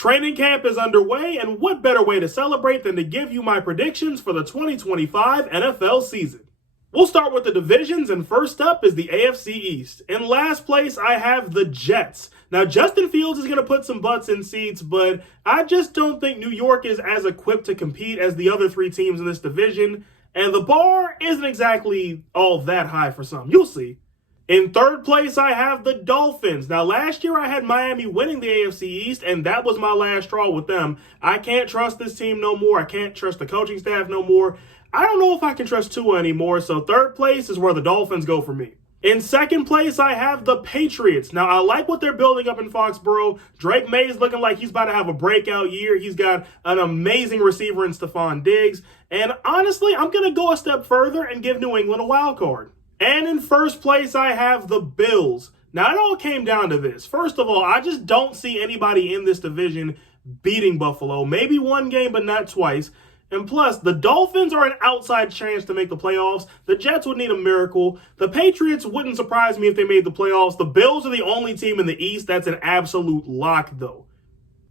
Training camp is underway, and what better way to celebrate than to give you my predictions for the 2025 NFL season. We'll start with the divisions, and first up is the AFC East. In last place, I have the Jets. Now, Justin Fields is going to put some butts in seats, but I just don't think New York is as equipped to compete as the other three teams in this division, and the bar isn't exactly all that high for some. You'll see. In third place, I have the Dolphins. Now, last year I had Miami winning the AFC East, and that was my last straw with them. I can't trust this team no more. I can't trust the coaching staff no more. I don't know if I can trust Tua anymore, so third place is where the Dolphins go for me. In second place, I have the Patriots. Now, I like what they're building up in Foxborough. Drake May's looking like he's about to have a breakout year. He's got an amazing receiver in Stephon Diggs. And honestly, I'm going to go a step further and give New England a wild card. And in first place, I have the Bills. Now, it all came down to this. First of all, I just don't see anybody in this division beating Buffalo. Maybe one game, but not twice. And plus, the Dolphins are an outside chance to make the playoffs. The Jets would need a miracle. The Patriots wouldn't surprise me if they made the playoffs. The Bills are the only team in the East that's an absolute lock, though.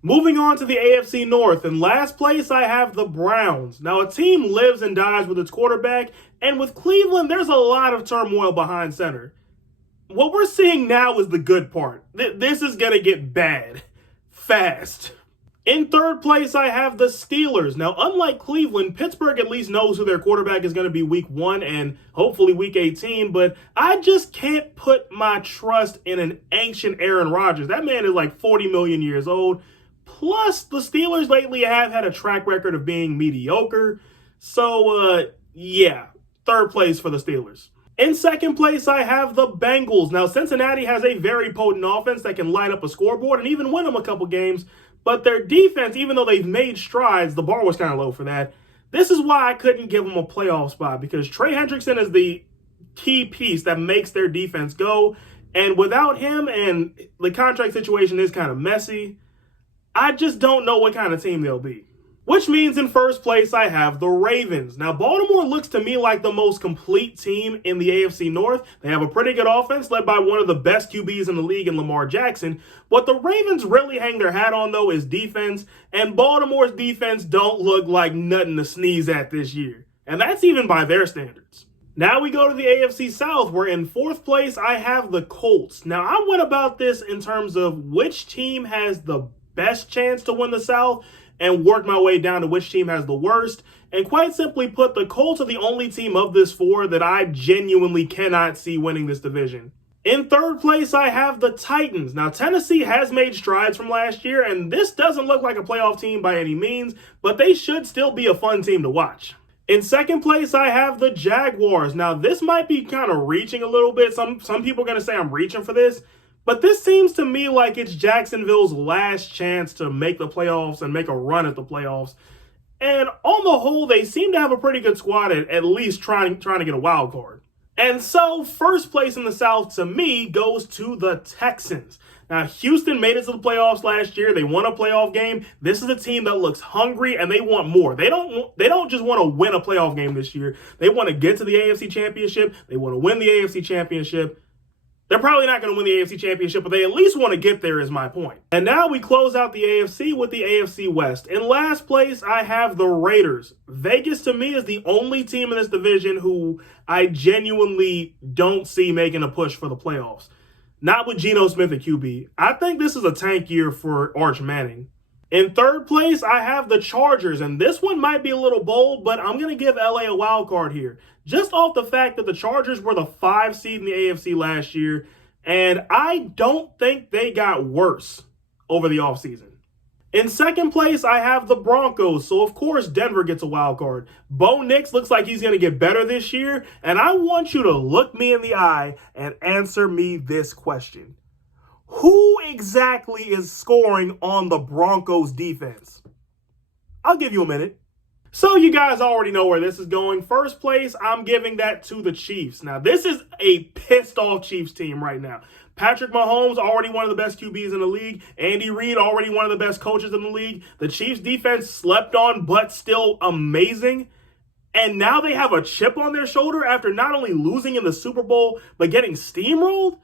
Moving on to the AFC North. In last place, I have the Browns. Now, a team lives and dies with its quarterback, and with Cleveland, there's a lot of turmoil behind center. What we're seeing now is the good part. This is going to get bad fast. In third place, I have the Steelers. Now, unlike Cleveland, Pittsburgh at least knows who their quarterback is going to be week 1 and hopefully week 18, but I just can't put my trust in an ancient Aaron Rodgers. That man is like 40 million years old. Plus, the Steelers lately have had a track record of being mediocre. So, yeah, third place for the Steelers. In second place, I have the Bengals. Now, Cincinnati has a very potent offense that can light up a scoreboard and even win them a couple games. But their defense, even though they've made strides, the bar was kind of low for that. This is why I couldn't give them a playoff spot, because Trey Hendrickson is the key piece that makes their defense go. And without him, and the contract situation is kind of messy, I just don't know what kind of team they'll be. Which means in first place, I have the Ravens. Now, Baltimore looks to me like the most complete team in the AFC North. They have a pretty good offense led by one of the best QBs in the league in Lamar Jackson. What the Ravens really hang their hat on, though, is defense. And Baltimore's defense don't look like nothing to sneeze at this year. And that's even by their standards. Now we go to the AFC South, where in fourth place, I have the Colts. Now, I went about this in terms of which team has the best chance to win the South and worked my way down to which team has the worst. And quite simply put, the Colts are the only team of this 4 that I genuinely cannot see winning this division. In third place, I have the Titans. Now, Tennessee has made strides from last year, and this doesn't look like a playoff team by any means, but they should still be a fun team to watch. In second place, I have the Jaguars. Now, this might be kind of reaching a little bit. Some people are going to say I'm reaching for this. But this seems to me like it's Jacksonville's last chance to make the playoffs and make a run at the playoffs. And on the whole, they seem to have a pretty good squad at least trying to get a wild card. And so first place in the South to me goes to the Texans. Now, Houston made it to the playoffs last year. They won a playoff game. This is a team that looks hungry and they want more. They don't just want to win a playoff game this year. They want to get to the AFC Championship. They want to win the AFC Championship. They're probably not going to win the AFC Championship, but they at least want to get there is my point. And now we close out the AFC with the AFC West. In last place, I have the Raiders. Vegas, to me, is the only team in this division who I genuinely don't see making a push for the playoffs. Not with Geno Smith at QB. I think this is a tank year for Arch Manning. In third place, I have the Chargers, and this one might be a little bold, but I'm going to give LA a wild card here. Just off the fact that the Chargers were the 5 seed in the AFC last year, and I don't think they got worse over the offseason. In second place, I have the Broncos, so of course Denver gets a wild card. Bo Nix looks like he's going to get better this year, and I want you to look me in the eye and answer me this question. Who exactly is scoring on the Broncos defense? I'll give you a minute. So you guys already know where this is going. First place, I'm giving that to the Chiefs. Now, this is a pissed off Chiefs team right now. Patrick Mahomes, already one of the best QBs in the league. Andy Reid, already one of the best coaches in the league. The Chiefs defense slept on, but still amazing. And now they have a chip on their shoulder after not only losing in the Super Bowl, but getting steamrolled?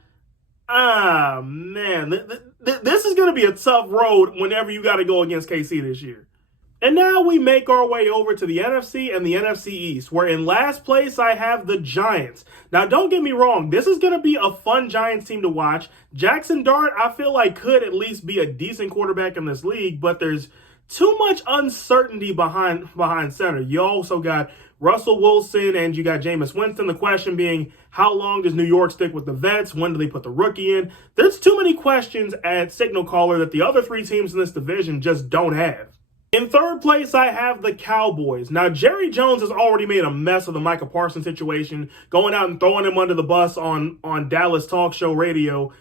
Ah, man. This is going to be a tough road whenever you got to go against KC this year. And now we make our way over to the NFC and the NFC East, where in last place I have the Giants. Now, don't get me wrong, this is going to be a fun Giants team to watch. Jackson Dart, I feel like, could at least be a decent quarterback in this league, but there's too much uncertainty behind center. You also got Russell Wilson and you got Jameis Winston. The question being, how long does New York stick with the vets? When do they put the rookie in? There's too many questions at signal caller that the other three teams in this division just don't have. In third place, I have the Cowboys. Now, Jerry Jones has already made a mess of the Micah Parsons situation, going out and throwing him under the bus on Dallas talk show radio.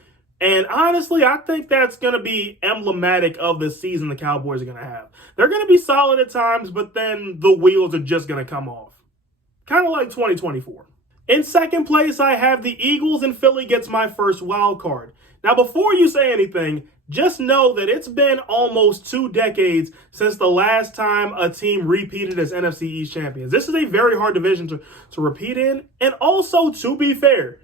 And honestly, I think that's going to be emblematic of the season the Cowboys are going to have. They're going to be solid at times, but then the wheels are just going to come off. Kind of like 2024. In second place, I have the Eagles, and Philly gets my first wild card. Now, before you say anything, just know that it's been almost 2 decades since the last time a team repeated as NFC East champions. This is a very hard division to repeat in. And also, to be fair,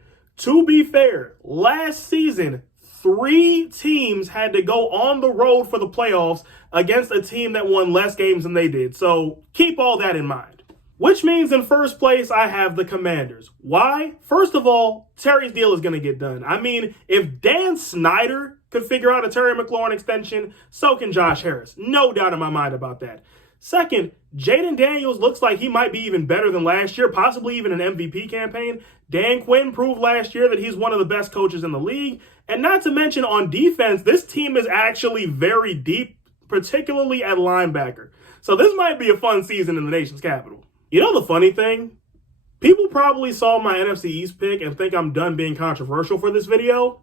last season, 3 teams had to go on the road for the playoffs against a team that won less games than they did. So keep all that in mind. Which means in first place, I have the Commanders. Why? First of all, Terry's deal is going to get done. I mean, if Dan Snyder could figure out a Terry McLaurin extension, so can Josh Harris. No doubt in my mind about that. Second, Jaden Daniels looks like he might be even better than last year, possibly even an MVP campaign. Dan Quinn proved last year that he's one of the best coaches in the league. And not to mention on defense, this team is actually very deep, particularly at linebacker. So this might be a fun season in the nation's capital. You know the funny thing? People probably saw my NFC East pick and think I'm done being controversial for this video.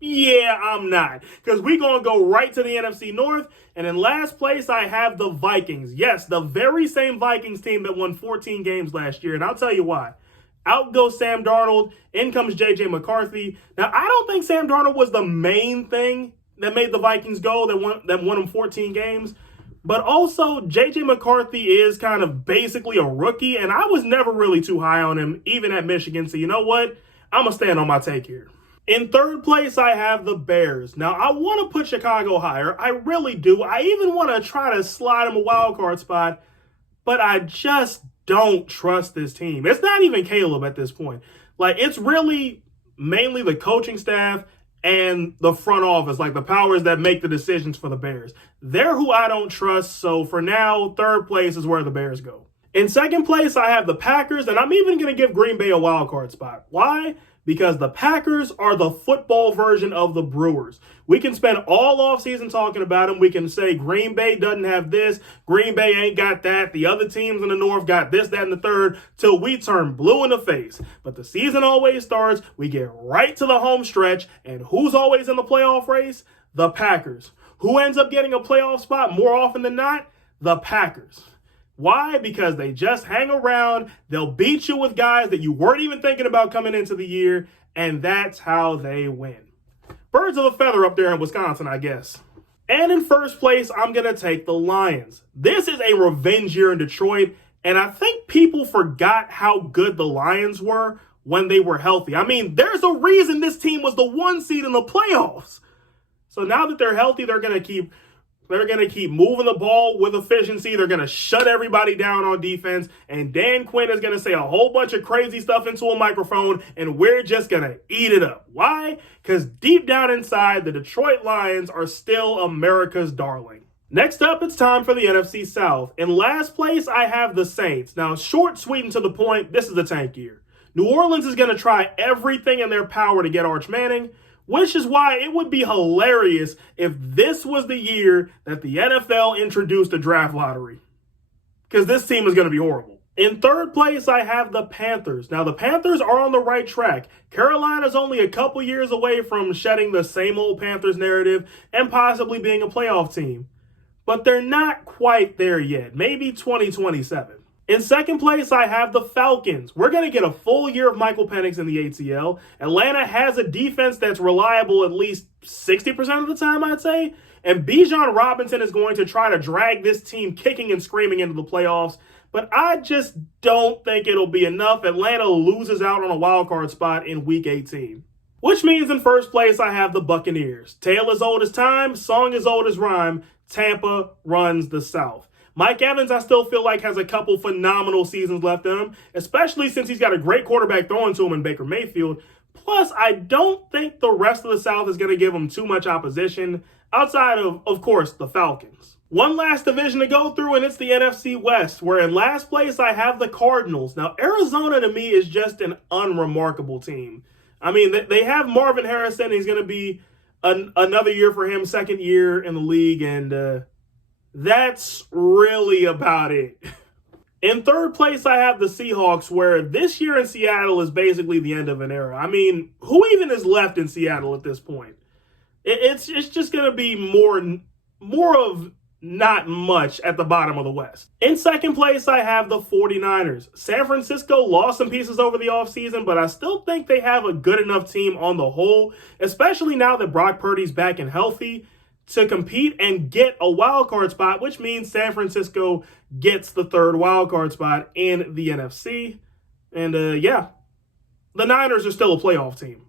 Yeah, I'm not. Because we're going to go right to the NFC North. And in last place, I have the Vikings. Yes, the very same Vikings team that won 14 games last year. And I'll tell you why. Out goes Sam Darnold. In comes J.J. McCarthy. Now, I don't think Sam Darnold was the main thing that made the Vikings go, that won them 14 games. But also, J.J. McCarthy is kind of basically a rookie, and I was never really too high on him, even at Michigan. So you know what? I'm going to stand on my take here. In third place, I have the Bears. Now, I want to put Chicago higher. I really do. I even want to try to slide them a wild card spot, but I just don't trust this team. It's not even Caleb at this point. Like, it's really mainly the coaching staff and the front office, like the powers that make the decisions for the Bears. They're who I don't trust, so for now, third place is where the Bears go. In second place, I have the Packers, and I'm even going to give Green Bay a wild card spot. Why? Because the Packers are the football version of the Brewers. We can spend all offseason talking about them. We can say Green Bay doesn't have this, Green Bay ain't got that, the other teams in the North got this, that, and the third, till we turn blue in the face. But the season always starts, we get right to the home stretch, and who's always in the playoff race? The Packers. Who ends up getting a playoff spot more often than not? The Packers. Why? Because they just hang around. They'll beat you with guys that you weren't even thinking about coming into the year, and that's how they win. Birds of a feather up there in Wisconsin, I guess. And in first place, I'm going to take the Lions. This is a revenge year in Detroit, and I think people forgot how good the Lions were when they were healthy. I mean, there's a reason this team was the 1 seed in the playoffs. So now that they're healthy, they're going to keep moving the ball with efficiency. They're going to shut everybody down on defense. And Dan Quinn is going to say a whole bunch of crazy stuff into a microphone, and we're just going to eat it up. Why? Because deep down inside, the Detroit Lions are still America's darling. Next up, it's time for the NFC South. In last place, I have the Saints. Now, short, sweet, and to the point, this is a tank year. New Orleans is going to try everything in their power to get Arch Manning, which is why it would be hilarious if this was the year that the NFL introduced a draft lottery. Because this team is going to be horrible. In third place, I have the Panthers. Now, the Panthers are on the right track. Carolina's only a couple years away from shedding the same old Panthers narrative and possibly being a playoff team. But they're not quite there yet. Maybe 2027. In second place, I have the Falcons. We're going to get a full year of Michael Penix in the ATL. Atlanta has a defense that's reliable at least 60% of the time, I'd say. And Bijan Robinson is going to try to drag this team kicking and screaming into the playoffs. But I just don't think it'll be enough. Atlanta loses out on a wild card spot in Week 18. Which means in first place, I have the Buccaneers. Tale as old as time, song as old as rhyme. Tampa runs the South. Mike Evans, I still feel like has a couple phenomenal seasons left in him, especially since he's got a great quarterback throwing to him in Baker Mayfield. Plus, I don't think the rest of the South is going to give him too much opposition outside of course, the Falcons. One last division to go through, and it's the NFC West, where in last place I have the Cardinals. Now, Arizona to me is just an unremarkable team. I mean, they have Marvin Harrison. He's going to be another year for him, second year in the league, and that's really about it. In third place, I have the Seahawks, where this year in Seattle is basically the end of an era. I mean, who even is left in Seattle at this point? It's just going to be more of not much at the bottom of the West. In second place, I have the 49ers. San Francisco lost some pieces over the offseason, but I still think they have a good enough team on the whole, especially now that Brock Purdy's back and healthy, to compete and get a wild card spot, which means San Francisco gets the third wild card spot in the NFC. And yeah, the Niners are still a playoff team,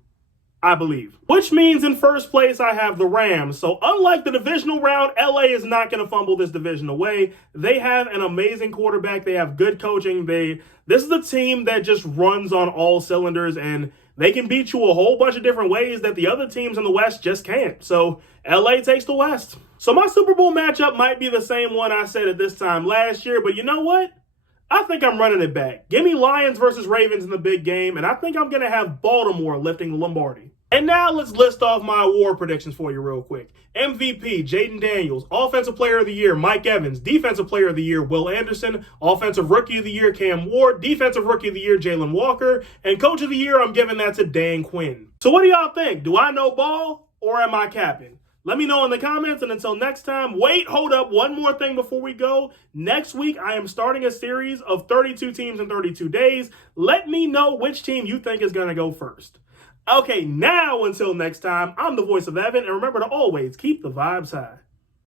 I believe. Which means in first place, I have the Rams. So unlike the divisional round, LA is not going to fumble this division away. They have an amazing quarterback. They have good coaching. This is a team that just runs on all cylinders, and they can beat you a whole bunch of different ways that the other teams in the West just can't. So LA takes the West. So my Super Bowl matchup might be the same one I said at this time last year, but you know what? I think I'm running it back. Give me Lions versus Ravens in the big game, and I think I'm going to have Baltimore lifting the Lombardi. And now let's list off my award predictions for you real quick. MVP, Jaden Daniels. Offensive Player of the Year, Mike Evans. Defensive Player of the Year, Will Anderson. Offensive Rookie of the Year, Cam Ward. Defensive Rookie of the Year, Jalen Walker. And Coach of the Year, I'm giving that to Dan Quinn. So what do y'all think? Do I know ball or am I capping? Let me know in the comments, and until next time, wait, hold up, one more thing before we go. Next week, I am starting a series of 32 teams in 32 days. Let me know which team you think is going to go first. Okay, now until next time, I'm the voice of Evan, and remember to always keep the vibes high.